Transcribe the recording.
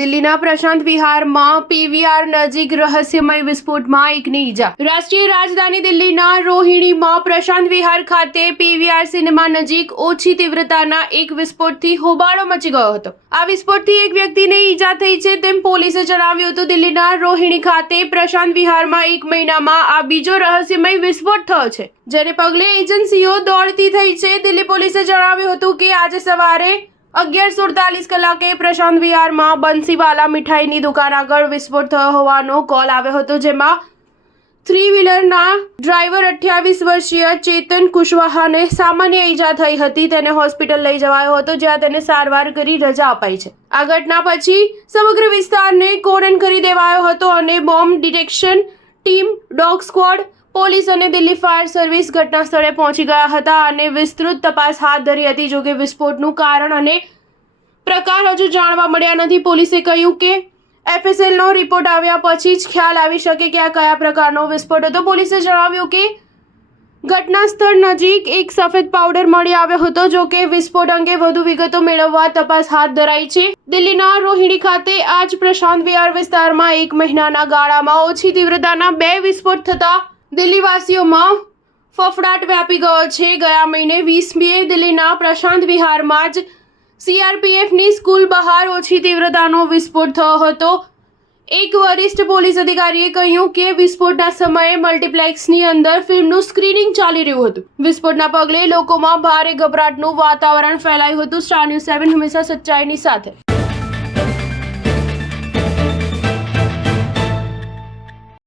દિલ્હીના પ્રશાંત વિહારમાં પીવીઆર નજીક રહસ્યમય વિસ્ફોટમાં એકની ઈજા. રાષ્ટ્રીય રાજધાની દિલ્હીના રોહિણીમાં પ્રશાંત વિહાર ખાતે પીવીઆર સિનેમા નજીક ઓછી તીવ્રતાના એક વિસ્ફોટથી હોબાળો મચી ગયો હતો. આ વિસ્ફોટથી એક વ્યક્તિને ઈજા થઈ છે તેમ પોલીસે જણાવ્યું હતું. દિલ્હીના રોહિણી ખાતે પ્રશાંત વિહારમાં એક મહિનામાં આ બીજો રહસ્યમય વિસ્ફોટ થયો છે, જેને પગલે એજન્સીઓ દોડતી થઈ છે. દિલ્હી પોલીસે જણાવ્યું હતું કે આજે સવારે 11:47 કલાકે પ્રશાંત વિહારમાં બંસીવાલા મીઠાઈની દુકાન આગળ વિસ્ફોટ થયો હોવાનો કોલ આવ્યો હતો, જેમાં 3 વ્હીલરના ડ્રાઈવર 28 વર્ષીય ચેતન કુશવાહાને સામાન્ય ઈજા થઈ હતી. તેને હોસ્પિટલ લઈ જવાયો હતો, જ્યાં તેને સારવાર કરી રજા અપાઈ છે. આ ઘટના પછી સમગ્ર વિસ્તારને કોર્ડન કરી દેવાયો હતો અને bomb detection team, dog squad, police અને દિલ્હી ફાયર સર્વિસ ઘટના સ્થળે પહોંચી ગયા હતા અને વિસ્તૃત તપાસ હાથ ધરી હતી. જોકે વિસ્ફોટનું કારણ અને પ્રકાર હજુ જાણવા મળ્યા નથી. પોલીસે કહ્યું કે એફએસએલનો રિપોર્ટ આવ્યા પછી જ ખ્યાલ આવી શકે કે આ કયા પ્રકારનો વિસ્ફોટ હતો. પોલીસે જણાવ્યું કે ઘટના સ્થળ નજીક એક સફેદ પાવડર મળી આવ્યો હતો. જોકે વિસ્ફોટ અંગે વધુ વિગતો મેળવવા તપાસ હાથ ધરાઈ છે. દિલ્હીના રોહિણી ખાતે આજ પ્રશાંત વિહાર વિસ્તારમાં એક મહિનાના ગાળામાં ઓછી તીવ્રતાના 2 વિસ્ફોટ થતા દિલ્હીવાસીઓમાં ફફડાટ વ્યાપી ગયો છે. ગયા મહિને 20મીએ દિલ્હીના પ્રશાંત વિહારમાં જ સીઆરપીએફની સ્કૂલ બહાર ઓછી તીવ્રતાનો વિસ્ફોટ થયો હતો. એક વરિષ્ઠ પોલીસ અધિકારીએ કહ્યું કે વિસ્ફોટના સમયે મલ્ટીપ્લેક્સની અંદર ફિલ્મનું સ્ક્રીનિંગ ચાલી રહ્યું હતું. વિસ્ફોટના પગલે લોકોમાં ભારે ગભરાટનું વાતાવરણ ફેલાયું હતું. સ્ટાર ન્યૂઝ 7 હંમેશા સચ્ચાઈની સાથે.